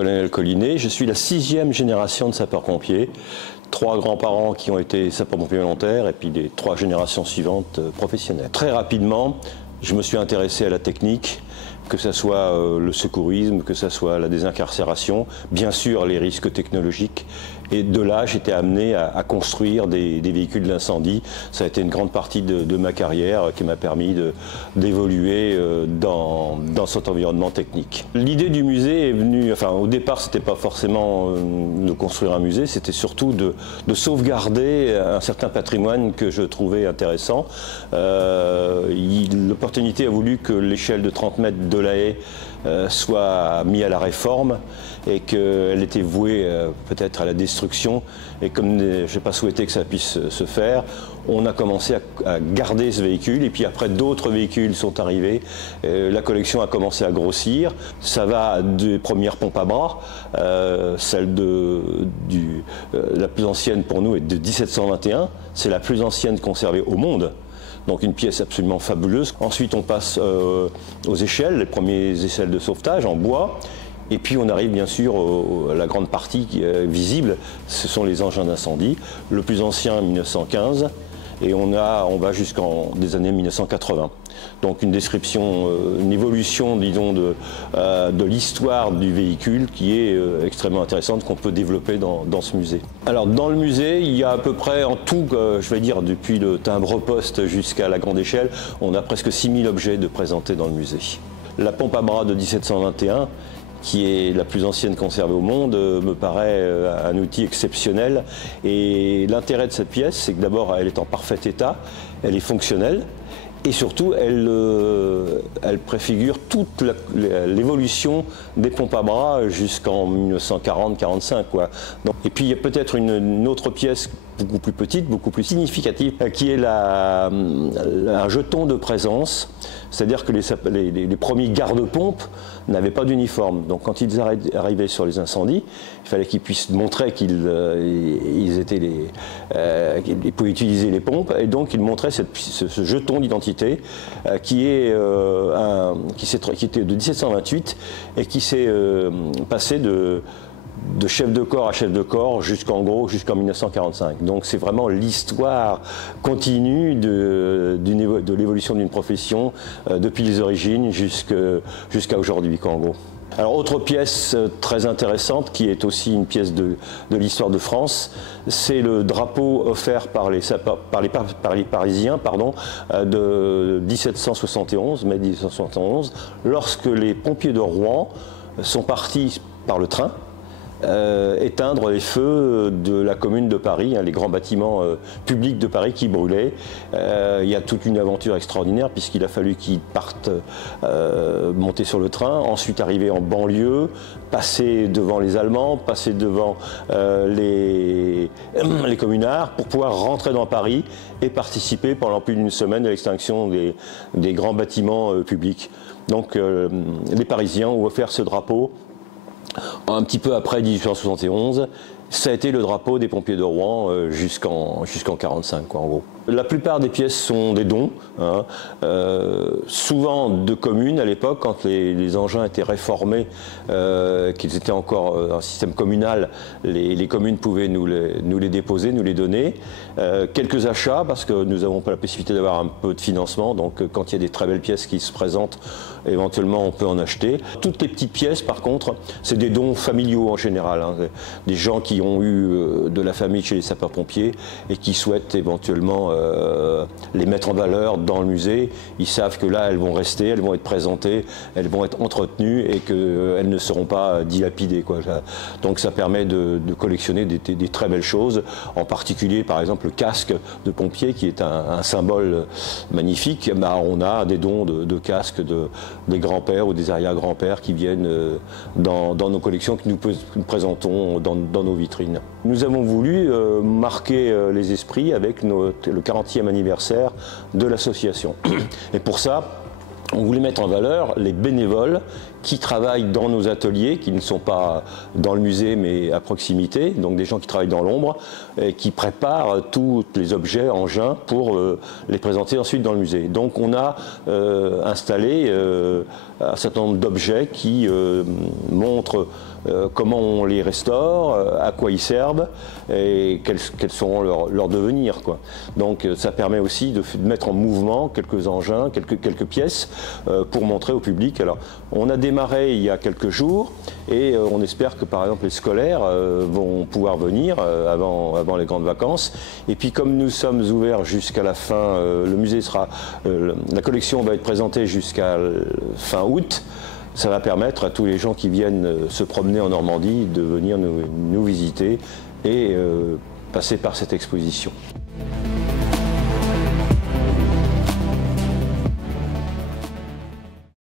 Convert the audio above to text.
colonel Collinet. Je suis la 6e génération de sapeurs-pompiers. 3 grands-parents qui ont été sapeurs-pompiers volontaires et puis les 3 générations suivantes professionnelles. Très rapidement, je me suis intéressé à la technique, que ce soit le secourisme, que ce soit la désincarcération, bien sûr les risques technologiques. Et de là, j'étais amené à construire des véhicules d'incendie. Ça a été une grande partie de ma carrière qui m'a permis d'évoluer dans cet environnement technique. L'idée du musée est venue, enfin au départ, c'était pas forcément de construire un musée, c'était surtout de sauvegarder un certain patrimoine que je trouvais intéressant. L'opportunité a voulu que l'échelle de 30 mètres de la haie soit mise à la réforme et qu'elle était vouée peut-être à la destruction. Et comme je n'ai pas souhaité que ça puisse se faire, on a commencé à garder ce véhicule. Et puis après, d'autres véhicules sont arrivés. La collection a commencé à grossir. Ça va des premières pompes à bras. Celle la plus ancienne pour nous est de 1721. C'est la plus ancienne conservée au monde. Donc une pièce absolument fabuleuse. Ensuite on passe aux échelles, les premières échelles de sauvetage en bois. Et puis on arrive bien sûr à la grande partie visible, ce sont les engins d'incendie. Le plus ancien 1915 et on va jusqu'en des années 1980. Donc une description, une évolution disons de l'histoire du véhicule qui est extrêmement intéressante, qu'on peut développer dans ce musée. Alors dans le musée, il y a à peu près en tout, je vais dire depuis le timbre-poste jusqu'à la grande échelle, on a presque 6000 objets de présentés dans le musée. La pompe à bras de 1721, qui est la plus ancienne conservée au monde, me paraît un outil exceptionnel. Et l'intérêt de cette pièce, c'est que d'abord, elle est en parfait état, elle est fonctionnelle, et surtout, elle préfigure toute l'évolution des pompes à bras jusqu'en 1940-45. Et puis, il y a peut-être une autre pièce beaucoup plus petite, beaucoup plus significative, qui est un jeton de présence. C'est-à-dire que les premiers garde-pompes n'avaient pas d'uniforme. Donc quand ils arrivaient sur les incendies, il fallait qu'ils puissent montrer qu'ils pouvaient utiliser les pompes. Et donc ils montraient ce jeton d'identité qui était de 1728 et qui s'est passé de chef de corps à chef de corps jusqu'en 1945. Donc c'est vraiment l'histoire continue de l'évolution d'une profession depuis les origines jusqu'à aujourd'hui, en gros. Alors autre pièce très intéressante qui est aussi une pièce de l'histoire de France, c'est le drapeau offert par les Parisiens de 1771, mai 1771, lorsque les pompiers de Rouen sont partis par le train éteindre les feux de la commune de Paris, les grands bâtiments publics de Paris qui brûlaient. Il y a toute une aventure extraordinaire puisqu'il a fallu qu'ils partent monter sur le train, ensuite arriver en banlieue, passer devant les Allemands, passer devant les communards pour pouvoir rentrer dans Paris et participer pendant plus d'une semaine à l'extinction des grands bâtiments publics. Donc les Parisiens ont offert ce drapeau un petit peu après 1871, ça a été le drapeau des pompiers de Rouen jusqu'en 1945, en gros. La plupart des pièces sont des dons, souvent de communes à l'époque, quand les engins étaient réformés, qu'ils étaient encore un système communal, les communes pouvaient nous les déposer, nous les donner. Quelques achats, parce que nous n'avons pas la possibilité d'avoir un peu de financement, donc quand il y a des très belles pièces qui se présentent, éventuellement on peut en acheter. Toutes les petites pièces, par contre, c'est des dons familiaux en général, des gens qui ont eu de la famille chez les sapeurs-pompiers et qui souhaitent éventuellement les mettre en valeur dans le musée. Ils savent que là, elles vont rester, elles vont être présentées, elles vont être entretenues et qu'elles ne seront pas dilapidées, quoi. Donc ça permet de collectionner des très belles choses, en particulier par exemple le casque de pompier qui est un symbole magnifique. On a des dons de casques des grands-pères ou des arrière-grands-pères qui viennent dans nos collections que nous présentons dans nos vitrines. Nous avons voulu marquer les esprits avec le 40e anniversaire de l'association. Et pour ça, On voulait mettre en valeur les bénévoles qui travaillent dans nos ateliers, qui ne sont pas dans le musée mais à proximité, donc des gens qui travaillent dans l'ombre et qui préparent tous les objets, engins pour les présenter ensuite dans le musée. Donc on a installé un certain nombre d'objets qui montrent comment on les restaure, à quoi ils servent et quels seront leur devenir, quoi. Donc ça permet aussi de mettre en mouvement quelques engins, quelques pièces pour montrer au public. Alors on a démarré il y a quelques jours et on espère que par exemple les scolaires vont pouvoir venir avant les grandes vacances. Et puis comme nous sommes ouverts jusqu'à la fin, le musée sera, la collection va être présentée jusqu'à fin août. Ça va permettre à tous les gens qui viennent se promener en Normandie de venir nous visiter et passer par cette exposition.